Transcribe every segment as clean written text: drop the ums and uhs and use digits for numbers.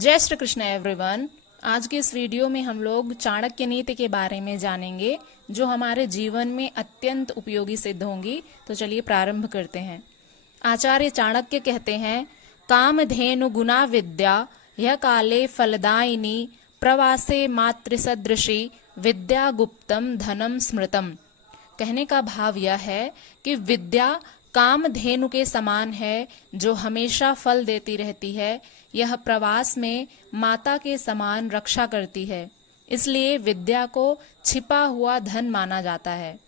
जय श्री कृष्ण एवरीवन। आज के इस वीडियो में हम लोग चाणक्य नीति के बारे में जानेंगे जो हमारे जीवन में अत्यंत उपयोगी सिद्ध होंगी। तो चलिए प्रारंभ करते हैं। आचार्य चाणक्य कहते हैं, कामधेनु गुना विद्या यह काले फलदायिनी प्रवासे मातृसदृशी विद्या गुप्तम धनम स्मृतम। कहने का भाव यह है कि विद्या कामधेनु के समान है जो हमेशा फल देती रहती है। यह प्रवास में माता के समान रक्षा करती है, इसलिए विद्या को छिपा हुआ धन माना जाता है।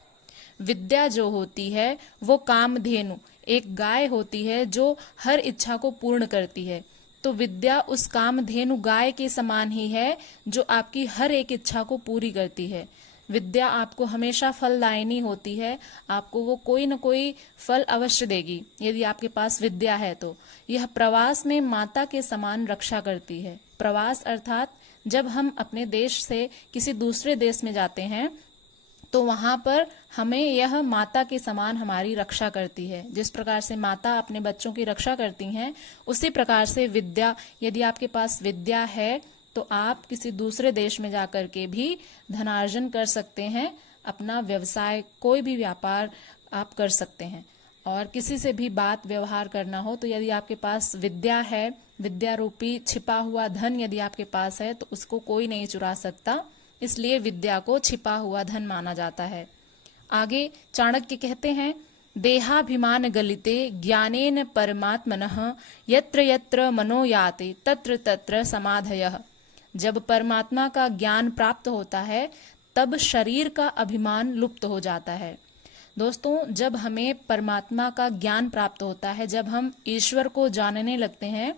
विद्या जो होती है वो कामधेनु एक गाय होती है जो हर इच्छा को पूर्ण करती है। तो विद्या उस कामधेनु गाय के समान ही है जो आपकी हर एक इच्छा को पूरी करती है। विद्या आपको हमेशा फलदायिनी होती है, आपको वो कोई न कोई फल अवश्य देगी यदि आपके पास विद्या है तो। यह प्रवास में माता के समान रक्षा करती है। प्रवास अर्थात जब हम अपने देश से किसी दूसरे देश में जाते हैं तो वहां पर हमें यह माता के समान हमारी रक्षा करती है। जिस प्रकार से माता अपने बच्चों की रक्षा करती हैं, उसी प्रकार से विद्या, यदि आपके पास विद्या है तो आप किसी दूसरे देश में जाकर के भी धनार्जन कर सकते हैं। अपना व्यवसाय, कोई भी व्यापार आप कर सकते हैं। और किसी से भी बात व्यवहार करना हो तो यदि आपके पास विद्या है, विद्या रूपी छिपा हुआ धन यदि आपके पास है तो उसको कोई नहीं चुरा सकता। इसलिए विद्या को छिपा हुआ धन माना जाता है। आगे चाणक्य कहते हैं, देहाभिमान गलिते ज्ञानेन परमात्मनः यत्र यत्र मनो याति तत्र तत्र समाधयः। जब परमात्मा का ज्ञान प्राप्त होता है तब शरीर का अभिमान लुप्त हो जाता है। दोस्तों, जब हमें परमात्मा का ज्ञान प्राप्त होता है, जब हम ईश्वर को जानने लगते हैं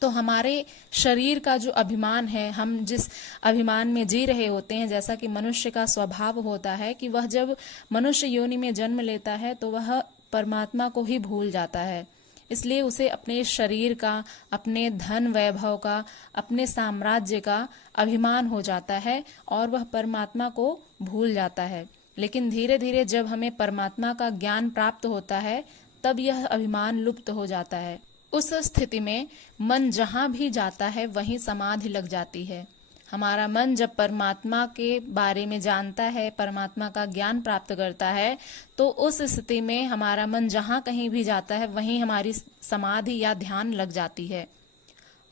तो हमारे शरीर का जो अभिमान है, हम जिस अभिमान में जी रहे होते हैं, जैसा कि मनुष्य का स्वभाव होता है कि वह जब मनुष्य योनि में जन्म लेता है तो वह परमात्मा को ही भूल जाता है। इसलिए उसे अपने शरीर का, अपने धन वैभव का, अपने साम्राज्य का अभिमान हो जाता है और वह परमात्मा को भूल जाता है। लेकिन धीरे धीरे जब हमें परमात्मा का ज्ञान प्राप्त होता है तब यह अभिमान लुप्त हो जाता है। उस स्थिति में मन जहां भी जाता है वहीं समाधि लग जाती है। हमारा मन जब परमात्मा के बारे में जानता है, परमात्मा का ज्ञान प्राप्त करता है, तो उस स्थिति में हमारा मन जहां कहीं भी जाता है वहीं हमारी समाधि या ध्यान लग जाती है।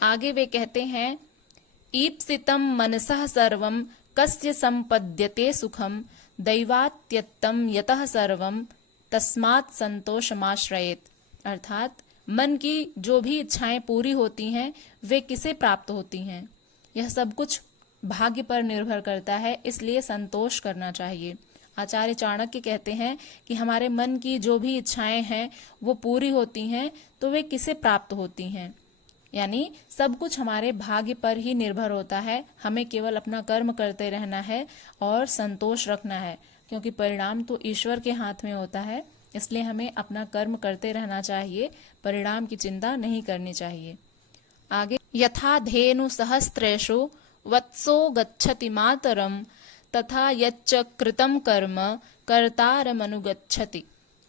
आगे वे कहते हैं, ईप्सितम मनसः सर्वम कस्य संपद्यते सुखम दैवात्यत्तम यतः सर्वम तस्मात् संतोषमाश्रयेत। अर्थात मन की जो भी इच्छाएं पूरी होती हैं वे किसे प्राप्त होती हैं, यह सब कुछ भाग्य पर निर्भर करता है, इसलिए संतोष करना चाहिए। आचार्य चाणक्य कहते हैं कि हमारे मन की जो भी इच्छाएं हैं वो पूरी होती हैं तो वे किसे प्राप्त होती हैं, यानी सब कुछ हमारे भाग्य पर ही निर्भर होता है। हमें केवल अपना कर्म करते रहना है और संतोष रखना है, क्योंकि परिणाम तो ईश्वर के हाथ में होता है। इसलिए हमें अपना कर्म करते रहना चाहिए, परिणाम की चिंता नहीं करनी चाहिए। आगे, यथा धेनु सहस्त्रेषु वत्सो गच्छति मातरम तथा यच्च कृतं कर्म कर्तारमनुगच्छति।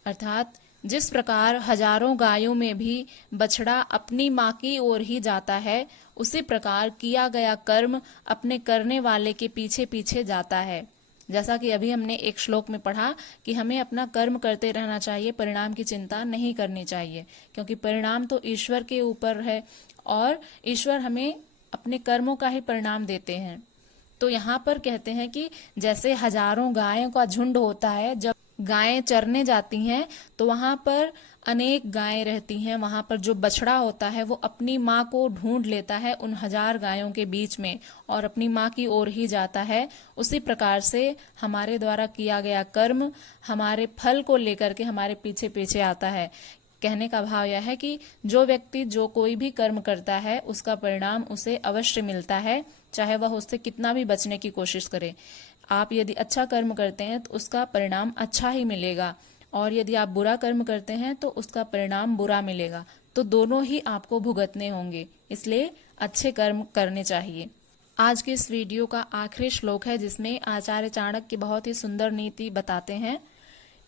अर्थात जिस प्रकार हजारों गायों में भी बछड़ा अपनी माँ की ओर ही जाता है, उसी प्रकार किया गया कर्म अपने करने वाले के पीछे पीछे जाता है। जैसा कि अभी हमने एक श्लोक में पढ़ा कि हमें अपना कर्म करते रहना चाहिए, परिणाम की चिंता नहीं करनी चाहिए, क्योंकि परिणाम तो ईश्वर के ऊपर है और ईश्वर हमें अपने कर्मों का ही परिणाम देते हैं। तो यहाँ पर कहते हैं कि जैसे हजारों गायों का झुंड होता है, जब गायें चरने जाती हैं तो वहां पर अनेक गायें रहती हैं, वहां पर जो बछड़ा होता है वो अपनी माँ को ढूंढ लेता है उन हजार गायों के बीच में और अपनी माँ की ओर ही जाता है। उसी प्रकार से हमारे द्वारा किया गया कर्म हमारे फल को लेकर के हमारे पीछे पीछे आता है। कहने का भाव यह है कि जो व्यक्ति जो कोई भी कर्म करता है उसका परिणाम उसे अवश्य मिलता है, चाहे वह उससे कितना भी बचने की कोशिश करे। आप यदि अच्छा कर्म करते हैं तो उसका परिणाम अच्छा ही मिलेगा, और यदि आप बुरा कर्म करते हैं तो उसका परिणाम बुरा मिलेगा। तो दोनों ही आपको भुगतने होंगे, इसलिए अच्छे कर्म करने चाहिए। आज के इस वीडियो का आखिरी श्लोक है जिसमें आचार्य चाणक्य बहुत ही सुंदर नीति बताते हैं।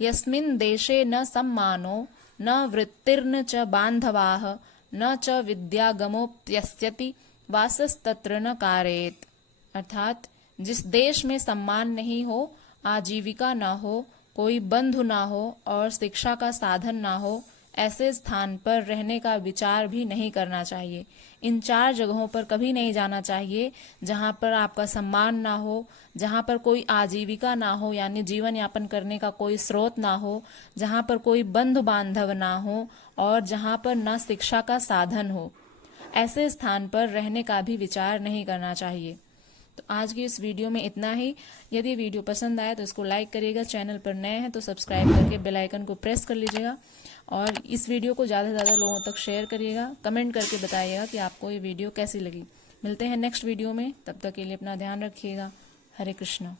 यस्मिन् देशे न सम्मानो न वृत्तिर्न च बांधवाः न च विद्यागमोप्यस्यति वासस्तत्र न कारयेत, अर्थात जिस देश में सम्मान नहीं हो, आजीविका ना हो, कोई बंधु ना हो और शिक्षा का साधन ना हो, ऐसे स्थान पर रहने का विचार भी नहीं करना चाहिए। इन 4 जगहों पर कभी नहीं जाना चाहिए जहां पर आपका सम्मान ना हो, जहां पर कोई आजीविका ना हो यानी जीवन यापन करने का कोई स्रोत ना हो, जहां पर कोई बंधु बांधव ना हो और जहां पर न शिक्षा का साधन हो। ऐसे स्थान पर रहने का भी विचार नहीं करना चाहिए। तो आज की इस वीडियो में इतना ही। यदि वीडियो पसंद आए तो इसको लाइक करिएगा, चैनल पर नए हैं तो सब्सक्राइब करके बेल आइकन को प्रेस कर लीजिएगा और इस वीडियो को ज़्यादा से ज़्यादा लोगों तक शेयर करिएगा। कमेंट करके बताइएगा कि आपको ये वीडियो कैसी लगी। मिलते हैं नेक्स्ट वीडियो में, तब तक के लिए अपना ध्यान रखिएगा। हरे कृष्णा।